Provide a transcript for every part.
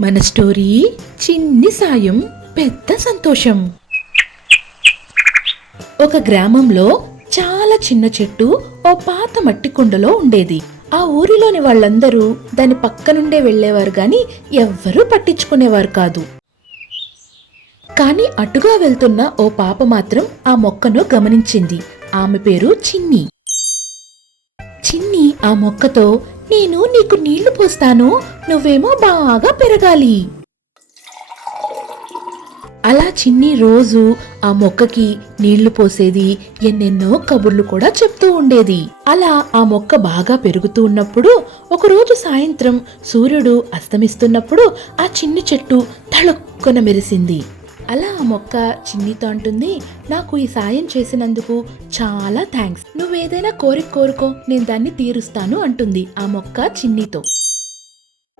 మన స్టోరీ చిన్ని సాయం పెద్ద సంతోషం. ఒక గ్రామంలో చాలా చిన్న చెట్టు ఓ పాత మట్టి కుండలో ఉండేది. ఆ ఊరిలోని వాళ్ళందరూ దాని పక్కనుండే వెళ్లేవారు గాని ఎవ్వరూ పట్టించుకునేవారు కాదు. కాని అటుగా వెళ్తున్న ఓ పాప మాత్రం ఆ మొక్కను గమనించింది. ఆమె పేరు చిన్ని. చిన్ని ఆ మొక్కతో, నేను నీకు నీళ్లు పోస్తాను, నువ్వేమో బాగా పెరగాలి. అలా చిన్ని రోజు ఆ మొక్కకి నీళ్లు పోసేది, ఎన్నెన్నో కబుర్లు కూడా చెప్తూ ఉండేది. అలా ఆ మొక్క బాగా పెరుగుతూ ఉన్నప్పుడు ఒకరోజు సాయంత్రం సూర్యుడు అస్తమిస్తున్నప్పుడు ఆ చిన్ని చెట్టు తళుక్కున మెరిసింది. అలా ఆ మొక్క చిన్నితో అంటుంది, నాకు ఈ సాయం చేసినందుకు చాలా థ్యాంక్స్. నువ్వేదైనా కోరిక కోరుకో, నేను దాన్ని తీరుస్తాను అంటుంది ఆ మొక్క చిన్నితో.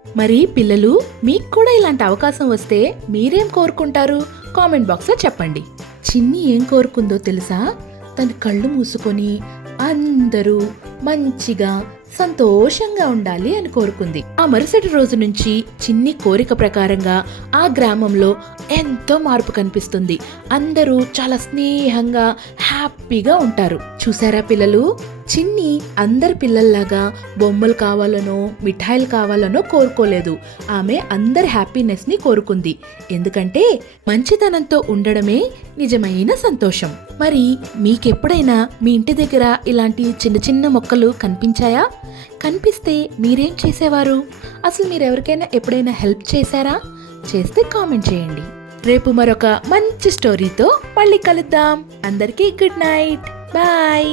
మరి పిల్లలు, మీకు కూడా ఇలాంటి అవకాశం వస్తే మీరేం కోరుకుంటారు? కామెంట్ బాక్స్ లో చెప్పండి. చిన్ని ఏం కోరుకుందో తెలుసా? తన కళ్ళు మూసుకొని అందరూ మంచిగా సంతోషంగా ఉండాలి అని కోరుకుంది. ఆ మరుసటి రోజు నుంచి చిన్ని కోరిక ప్రకారంగా ఆ గ్రామంలో ఎంతో మార్పు కనిపిస్తుంది. అందరూ చాలా స్నేహంగా హ్యాపీగా ఉంటారు. చూసారా పిల్లలు, చిన్ని అందరి పిల్లల్లాగా బొమ్మలు కావాలనో మిఠాయిలు కావాలనో కోరుకోలేదు. ఆమె అందరి హ్యాపీనెస్ ని కోరుకుంది. ఎందుకంటే మంచితనంతో ఉండడమే నిజమైన సంతోషం. మరి మీకెప్పుడైనా మీ ఇంటి దగ్గర ఇలాంటి చిన్న చిన్న మొక్కలు కనిపించాయా? కనిపిస్తే మీరేం చేసేవారు? అసలు మీరెవరికైనా ఎప్పుడైనా హెల్ప్ చేశారా? చేస్తే కామెంట్ చేయండి. రేపు మరొక మంచి స్టోరీతో మళ్ళీ కలుద్దాం. అందరికీ గుడ్ నైట్, బాయ్.